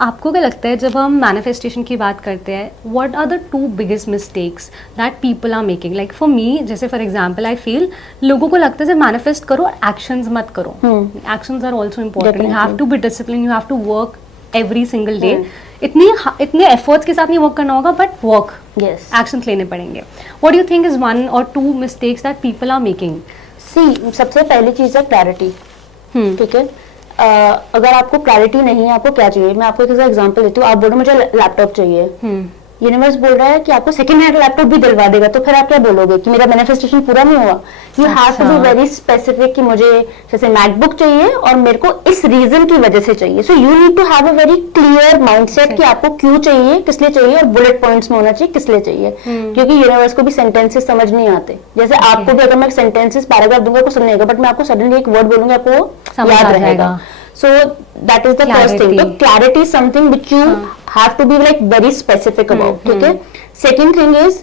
आपको क्या लगता है जब हम मैनिफेस्टेशन की बात करते हैं, what are the 2 biggest mistakes that people are making? Like for me, जैसे फॉर एग्जांपल आई फील लोगों को लगता है जब मैनिफेस्ट करो एक्शंस मत करो. Actions are also important. You have to be discipline, you have to work every single day. इतने एफर्ट्स के साथ नहीं वर्क करना होगा, बट वर्क, एक्शंस लेने पड़ेंगे. What do you think is 1 or 2 mistakes that people are making? See, सबसे पहली चीज है क्लैरिटी. ठीक है, अगर आपको क्लैरिटी नहीं है आपको क्या चाहिए, मैं आपको एक एग्जांपल देती हूँ. आप बोलो मुझे लैपटॉप चाहिए, यूनिवर्स बोल रहा है कि आपको सेकंड हैंड लैपटॉप भी दिलवा देगा, तो फिर आप क्या बोलोगे कि मेरा मैनिफेस्टेशन पूरा नहीं हुआ? You have to be very specific कि मुझे जैसे मैकबुक चाहिए और मेरे को इस रीजन की वजह से चाहिए. So you need to have a very clear mindset कि आपको क्यों चाहिए, किस लिए चाहिए, और बुलेट पॉइंट्स में होना चाहिए किस लिए चाहिए. क्योंकि यूनिवर्स को भी सेंटेंसेस समझ नहीं आते. जैसे आपको भी अगर मैं सेंटेंसेस पैराग्राफ दूंगा आपको समझ नहीं आएगा, बट मैं आपको सडनली एक वर्ड बोलूंगी आपको याद रहेगा. So that is the first thing. So clarity is something which you have to be like very specific about. ठीक है. Second thing is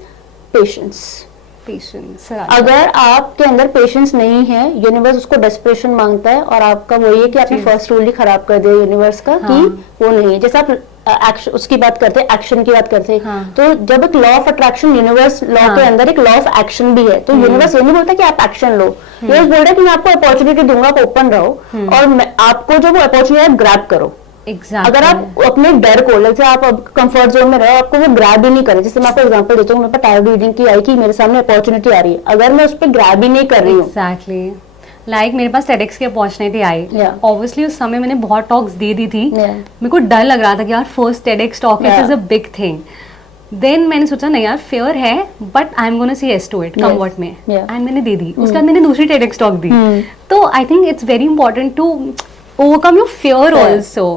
patience. अगर आपके अंदर पेशेंस नहीं है, यूनिवर्स उसको डेस्परेशन मांगता है, और आपका वही है कि आपने फर्स्ट रूल ही खराब कर दिया यूनिवर्स का कि वो नहीं है. जैसे आप उसकी बात करते हैं, एक्शन की बात करते हैं, तो जब एक law of attraction, universe law के अंदर एक लॉ ऑफ एक्शन भी है, तो यूनिवर्स ये नहीं बोलता कि आप एक्शन लो. यूनिवर्स बोल रहा है कि मैं आपको अपॉर्चुनिटी दूंगा, आप ओपन रहो, और आपको जो वो अपॉर्चुनिटी आप ग्रैब करो. अगर आप अपने डर को, जैसे आप अब कंफर्ट जोन में रहो, आपको वो ग्रैब ही नहीं करे. जैसे मैं आपको एग्जांपल देता हूँ, मेरे पास टायर रीडिंग की आई कि मेरे सामने अपॉर्चुनिटी आ रही है, अगर मैं उस पर ग्रैब ही नहीं कर रही हूँ. लाइक मेरे पास TEDx की अपॉर्चुनिटी आई, ऑब्वियसली उस समय मैंने बहुत टॉक्स दे दी थी. मेरे को डर लग रहा था कि यार first TEDx talk is a big thing. Then मैंने सोचा नहीं यार, फेयर है, but I am gonna say yes to it, come what may, and मैंने दे दी. उसके बाद मैंने दूसरी TEDx टॉक दी. तो I think it's very important to overcome your fear also.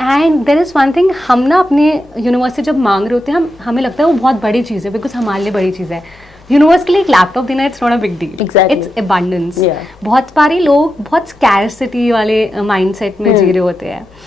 And there is one thing, हम ना अपने यूनिवर्स से जब मांग रहे होते हैं, हमें लगता है वो बहुत बड़ी चीज़ है, बिकॉज हमारे लिए बड़ी चीज़ है. यूनिवर्स के लिए एक लैपटॉप देना it's not a big deal, it's abundance. बहुत सारे लोग बहुत स्कैरसिटी वाले माइंडसेट में जी रहे होते हैं.